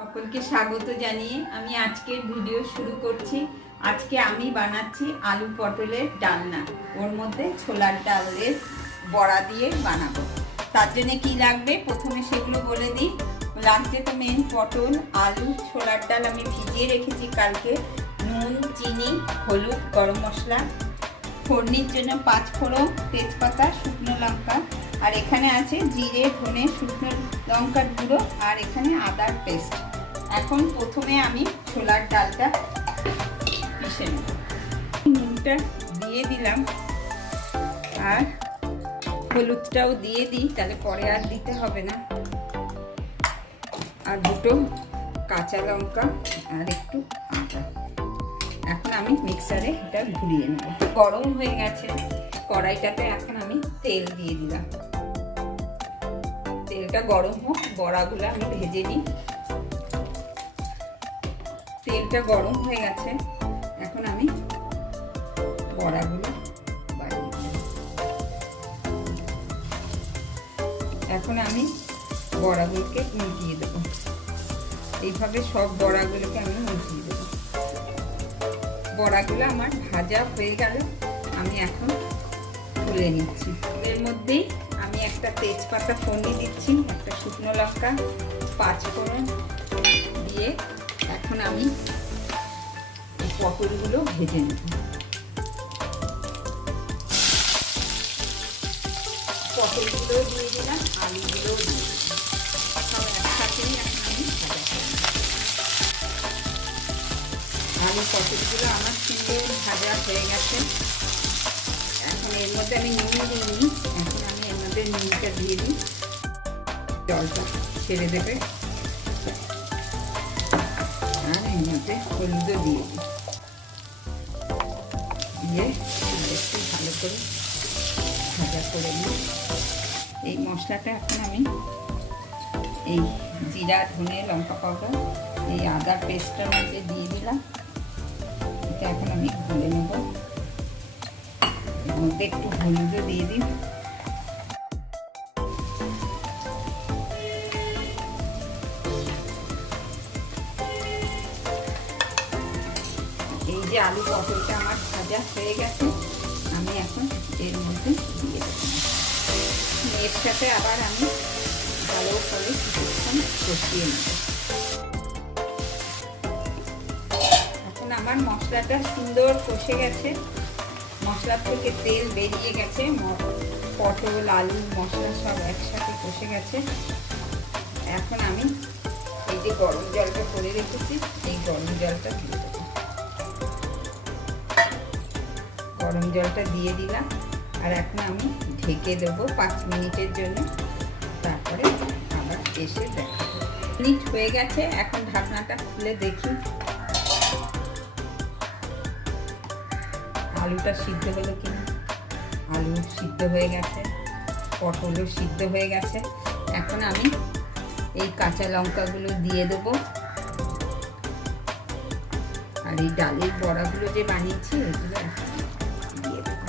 সকলকে স্বাগত জানিয়ে আমি আজকের ভিডিও শুরু করছি। আজকে আমি বানাচ্ছি আলু পটলের ডালনা, ওর মধ্যে ছোলার ডালের বড়া দিয়ে বানাবো। তার জন্য কি লাগবে প্রথমে সেগুলো বলে দিই। লাগছে তো মেন পটল, আলু, ছোলার ডাল আমি ভিজিয়ে রেখেছি কালকে, নুন, চিনি, হলুদ, গরম মশলা, ফোড়নির জন্য 5 ফোড়ন, তেজপাতা, শুকনো লঙ্কা, আর এখানে আছে জিরে, ধনে, শুকনো লঙ্কার গুঁড়ো, আর এখানে আদার পেস্ট। এখন প্রথমে আমি ছোলার ডালটা পিষে নেব। নুনটা দিয়ে দিলাম আর হলুদটাও দিয়ে দিই, তাহলে পরে আর দিতে হবে না। আর দুটো কাঁচা লঙ্কা আর একটু আদা। এখন আমি মিক্সারে এটা ঘুরিয়ে নেব। গরম হয়ে গেছে কড়াইটাতে, এখন আমি তেল দিয়ে দিলাম। তেলটা গরম হোক, বড়াগুলো আমি ভেজে নিই। তেলটা গরম হয়ে গেছে, এখন আমি বড়াগুলো বাড়িয়ে দেব। এখন আমি বড়াগুলোকে উল্টিয়ে দেবো। এইভাবে সব বড়াগুলোকে আমি উল্টিয়ে দেবো। বড়াগুলো আমার ভাজা হয়ে গেল, আমি এখন তুলে নিচ্ছি। এর মধ্যেই আমি একটা তেজপাতা ফোড়নি দিচ্ছি, একটা শুকনো লঙ্কা, 5 ফোড়ন দিয়ে এখন আমি পটলগুলো ভেজে নেব। পটলগুলো দিয়ে দিলাম, আলুগুলোও দিয়ে দিলাম, সব একসাথেই এখন আমি ভাজা করে নেব। আলু পটলগুলো আমার সুন্দর ভাজা হয়ে গেছে। এখন এর মধ্যে আমি নুন দিইনি, এখন আমি এর মধ্যে নুনটা দিয়ে দিই, জলটা ছেড়ে দেবে। আর এর মধ্যে হলুদও দিয়ে দিই, দিয়ে একটু ভালো করে ভাজা করে নিই। এই মশলাটা এখন আমি এই জিরা, ধনে, লঙ্কা পাউডার, এই আদার পেস্টটার মধ্যে দিয়ে দিলাম। এটা এখন আমি ভুলে নেব। এর মধ্যে একটু হলুদও দিয়ে দিই। এই যে আলু পটলটা আমার ভাজা হয়ে গেছে, আমি এখন এর মধ্যে দিয়ে দেবো। এর সাথে আবার আমি ভালো করে কিছুক্ষণ কষিয়ে নেব। এখন আমার মশলাটা সুন্দর কষে গেছে, মশলা থেকে তেল বেরিয়ে গেছে, পটল, আলু, মশলা সব একসাথে কষে গেছে। এখন আমি এই যে গরম জলটা করে রেখেছি, এই গরম জলটা দিয়ে দেবো। গরম জলটা দিয়ে দিলাম, আর এখন আমি ঢেকে দেবো 5 মিনিটের জন্য। তারপরে আবার এসে দেখাবো। মিনিট হয়ে গেছে, এখন ঢাকনাটা খুলে দেখি আলুটা সিদ্ধ হলো কিনা। আলু সিদ্ধ হয়ে গেছে, পটলও সিদ্ধ হয়ে গেছে। এখন আমি এই কাঁচা লঙ্কাগুলো দিয়ে দেবো, আর এই ডালের বড়াগুলো যে বানিয়েছি এগুলো দিয়ে দেবো।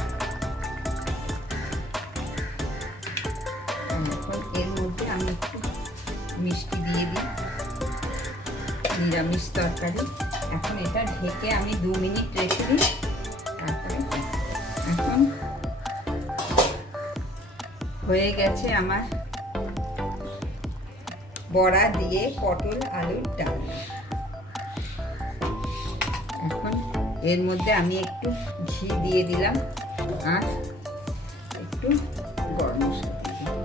এখন এর মধ্যে আমি একটু মিষ্টি দিয়ে দিই, নিরামিষ তরকারি। এখন এটা ঢেকে আমি 2 মিনিট রেখে দিই। তারপরে এখন হয়ে গেছে আমার বড়া দিয়ে পটল আলুর ডাল। এখন এর মধ্যে আমি একটু ঘি দিয়ে দিলাম আর একটু গরম মশলা দিয়ে দিলাম।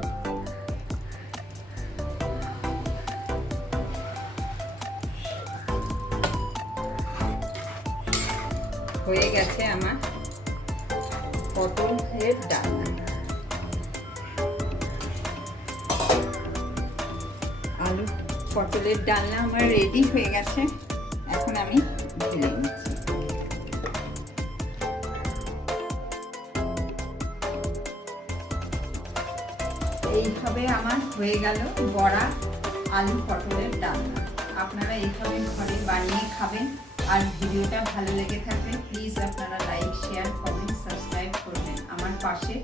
হয়ে গেছে আমার পটলের ডালনা। আলু পটলের ডালনা আমার রেডি হয়ে গেছে, এখন আমি ঢেলে নিচ্ছি। এইভাবে আমার হয়ে গেল বড়া আলু পটলের ডালনা। আপনারা এইভাবে ঘরে বানিয়ে খাবেন। আর ভিডিওটা ভালো লেগে থাকলে প্লিজ আপনারা লাইক, শেয়ার, কমেন্ট, সাবস্ক্রাইব করবেন, আমার পাশে